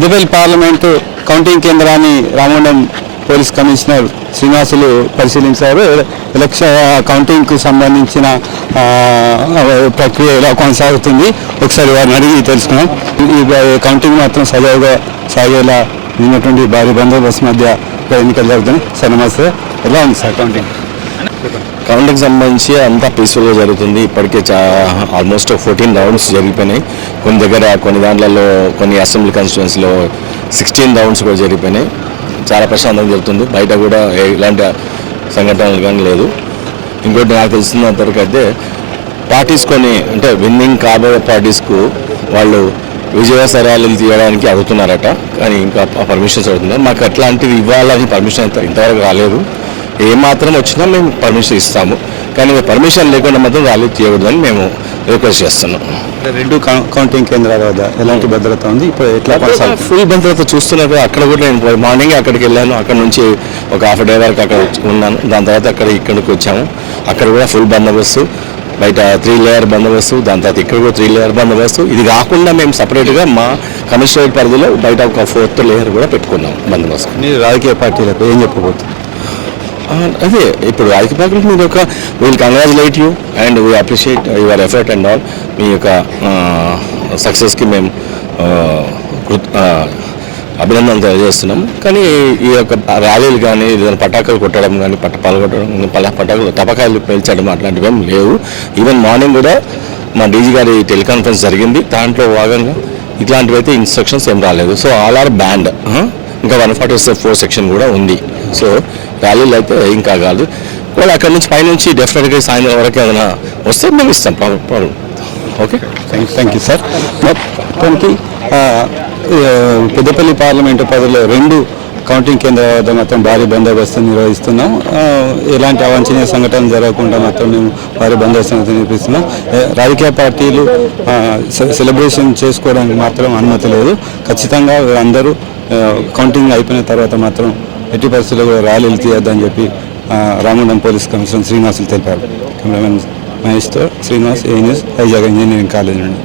Peddapalli parliament counting కేంద్రాన్ని Ramagundam police commissioner Srinivasulu పరిశీలించారు. Election కౌంటింగ్కు సంబంధించిన ప్రక్రియ ఎలా కొనసాగుతుంది? ఒకసారి వారిని అడిగి తెలుసుకున్నాం ఈ కౌంటింగ్ మాత్రం సజావుగా సాగేలా ఉన్నటువంటి భారీ బందోబస్తు మధ్య ఎన్నికలు జరుగుతున్నాయి. సార్ నమస్తే. ఎలా ఉంది సార్ కౌంటింగ్? కౌంటింగ్ సంబంధించి అంతా పీస్ఫుల్గా జరుగుతుంది. ఇప్పటికే చా ఆల్మోస్ట్ ఫోర్టీన్ రౌండ్స్ జరిగిపోయినాయి. కొన్ని దగ్గర కొన్ని దాంట్లలో కొన్ని అసెంబ్లీ కాన్స్టిట్యున్సీలో సిక్స్టీన్ రౌండ్స్ కూడా జరిగిపోయినాయి. చాలా ప్రశాంతంగా జరుగుతుంది. బయట కూడా ఎలాంటి సంఘటనలు కానీ లేదు. ఇంకోటి నాకు తెలిసినంత అయితే పార్టీస్ కొన్ని అంటే విన్నింగ్ కాబోయే పార్టీస్కు వాళ్ళు విజయ సరాలు తీయడానికి అడుగుతున్నారట. కానీ ఇంకా పర్మిషన్స్ అడుగుతున్నారు. మాకు అట్లాంటివి ఇవ్వాలని పర్మిషన్ ఇంతవరకు రాలేదు. ఏమాత్రం వచ్చినా మేము పర్మిషన్ ఇస్తాము. కానీ పర్మిషన్ లేకుండా మాత్రం ర్యాలీ తీయకూడదని మేము రిక్వెస్ట్ చేస్తున్నాం. రెండు కౌంటింగ్ కేంద్రాల వద్ద ఎలాంటి భద్రత ఉంది? ఇప్పుడు ఎట్లా ఫుల్ భద్రత చూస్తున్నారు అక్కడ కూడా నేను మార్నింగ్ అక్కడికి వెళ్ళాను. అక్కడ నుంచి ఒక హాఫ్ డే వరకు అక్కడ ఉన్నాను. దాని తర్వాత అక్కడ ఇక్కడికి వచ్చాము. అక్కడ కూడా ఫుల్ బందోబస్తు. బయట త్రీ లేయర్ బందోబస్తు. దాని తర్వాత ఇక్కడ కూడా త్రీ లేయర్ బందోబస్తు. ఇది కాకుండా మేము సపరేట్గా మా కమిషనరేట్ పరిధిలో బయట ఒక ఫోర్త్ లేయర్ కూడా పెట్టుకున్నాం బందోబస్తు. రాజకీయ పార్టీలకు ఏం చెప్పబోతుంది అదే ఇప్పుడు రాజకీయ పార్టీలకు మీరు ఒక will congratulate you and we appreciate your effort and all మీ యొక్క సక్సెస్కి మేము ఆ, అభినందనలు తెలియజేస్తున్నాం కానీ ఈ యొక్క ర్యాలీలు కానీ ఏదైనా పటాకులు కొట్టడం కానీ పట్ట పాల్గొట్టడం పల- పటాకులు తపకాయలు పేల్చడం అట్లాంటివి ఏం లేవు. ఈవెన్ మార్నింగ్ కూడా మా డీజీ గారి టెలికాన్ఫరెన్స్ జరిగింది. దాంట్లో భాగంగా ఇట్లాంటివైతే ఇన్స్ట్రక్షన్స్ ఏం రాలేదు. సో ఆల్ ఆర్ బ్యాండ్ ఇంకా వన్ ఫార్టీ ఫోర్ సెక్షన్ కూడా ఉంది. సో ర్యాలీలు అయితే ఇంకా కాదు. వాళ్ళు అక్కడ నుంచి పైనుంచి డెఫినెట్గా సాయంత్రం వరకు ఏదైనా వస్తే మేము ఇస్తాం. Problem okay? Thank thank you sir మొత్తానికి పెద్దపల్లి పార్లమెంటు పదవిలో రెండు కౌంటింగ్ కేంద్రాల వద్ద మాత్రం భారీ బందోబస్తు నిర్వహిస్తున్నాం. ఎలాంటి అవాంఛనీయ సంఘటనలు జరగకుండా మాత్రం మేము భారీ బందోబస్తు నిర్వహిస్తున్నాం. రాజకీయ పార్టీలు సెలబ్రేషన్ చేసుకోవడానికి మాత్రం అనుమతి లేదు. ఖచ్చితంగా అందరూ కౌంటింగ్ అయిపోయిన తర్వాత మాత్రం ఎట్టి పరిస్థితుల్లో కూడా ర్యాలీలు తీయొద్దని చెప్పి రామగుండం పోలీస్ కమిషనర్ శ్రీనివాసులు తెలిపారు. Cameraman మహేష్తో Srinivas A news? Vizag engineering college నుండి.